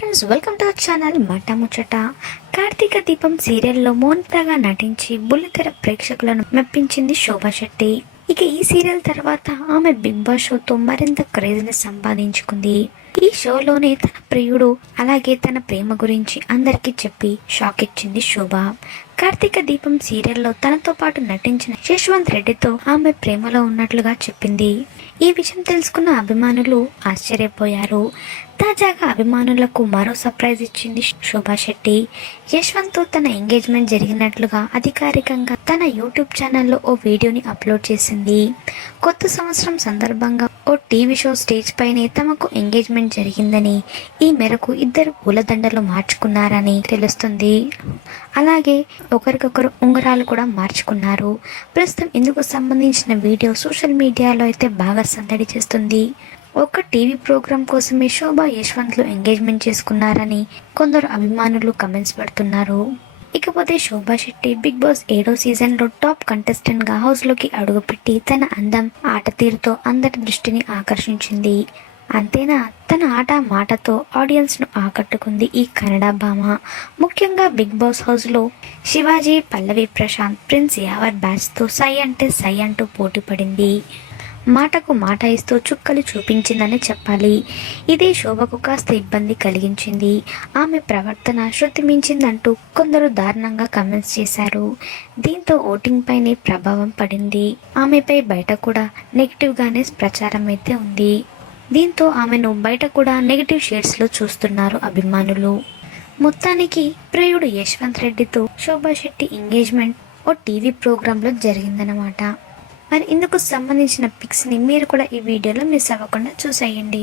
Friends welcome to our channel మాట ముచ్చట కార్తీక దీపం సీరియల్లో మోనితగా నటించి బుల్లితెర ప్రేక్షకులను మెప్పించింది శోభా శెట్టి. ఇక ఈ సీరియల్ తర్వాత ఆమె బిగ్ బాస్ షోతో మరింత క్రేజ్ని సంపాదించుకుంది. ఈ షోలోనే తన ప్రియుడు అలాగే తన ప్రేమ గురించి అందరికీ చెప్పి షాక్ ఇచ్చింది శోభ. కార్తీక దీపం సీరియల్లో తనతో పాటు నటించిన యశ్వంత్ రెడ్డితో ఆమె ప్రేమలో ఉన్నట్లుగా చెప్పింది. ఈ విషయం తెలుసుకున్న అభిమానులు ఆశ్చర్యపోయారు. తాజాగా అభిమానులకు మరో సర్ప్రైజ్ ఇచ్చింది శోభా శెట్టి. యశ్వంత్తో తన ఎంగేజ్మెంట్ జరిగినట్లుగా అధికారికంగా తన యూట్యూబ్ ఛానల్లో ఓ వీడియోని అప్లోడ్ చేసింది. కొత్త సంవత్సరం సందర్భంగా ఓ టీవీ షో స్టేజ్ పైనే తమకు ఎంగేజ్మెంట్ జరిగిందని ఈ మేరకు ఇద్దరు పూలదండలు మార్చుకున్నారని తెలుస్తుంది. అలాగే ఒకరికొకరు ఉంగరాలు కూడా మార్చుకున్నారు. ప్రస్తుతం ఇందుకు సంబంధించిన వీడియో సోషల్ మీడియాలో అయితే బాగా సందడి చేస్తుంది. ఒక టీవీ ప్రోగ్రాం కోసమే శోభా యశ్వంత్లు ఎంగేజ్మెంట్ చేసుకున్నారని కొందరు అభిమానులు కమెంట్స్ పెడుతున్నారు. ఇకపోతే శోభా శెట్టి బిగ్ బాస్ ఏడో సీజన్లో టాప్ కంటెస్టెంట్గా హౌస్లోకి అడుగుపెట్టి తన అందం ఆట తీరుతో అందరి దృష్టిని ఆకర్షించింది. అంతేనా? తన ఆట మాటతో ఆడియన్స్ను ఆకట్టుకుంది ఈ కన్నడ భామ. ముఖ్యంగా బిగ్ బాస్ హౌస్లో శివాజీ పల్లవి ప్రశాంత్ ప్రిన్స్ యావర్ బ్యాచ్తో సై అంటే సై అంటూ పోటీ పడింది. మాటకు మాట ఇస్తూ చుక్కలు చూపించిందని చెప్పాలి. ఇదే శోభకు కాస్త ఇబ్బంది కలిగించింది. ఆమె ప్రవర్తన శృతి మించిందంటూ కొందరు దారుణంగా కమెంట్స్ చేశారు. దీంతో ఓటింగ్ పైనే ప్రభావం పడింది. ఆమెపై బయట కూడా నెగిటివ్గానే ప్రచారం అయితే ఉంది. దీంతో ఆమెను బయట కూడా నెగిటివ్ షేడ్స్లో చూస్తున్నారు అభిమానులు. మొత్తానికి ప్రియుడు యశ్వంత్ రెడ్డితో శోభా శెట్టి ఎంగేజ్మెంట్ ఓ టీవీ ప్రోగ్రాంలో జరిగిందనమాట మరి ఇందుకు సంబంధించిన పిక్స్ని మీరు కూడా ఈ వీడియోలో మిస్ అవ్వకుండా చూసేయండి.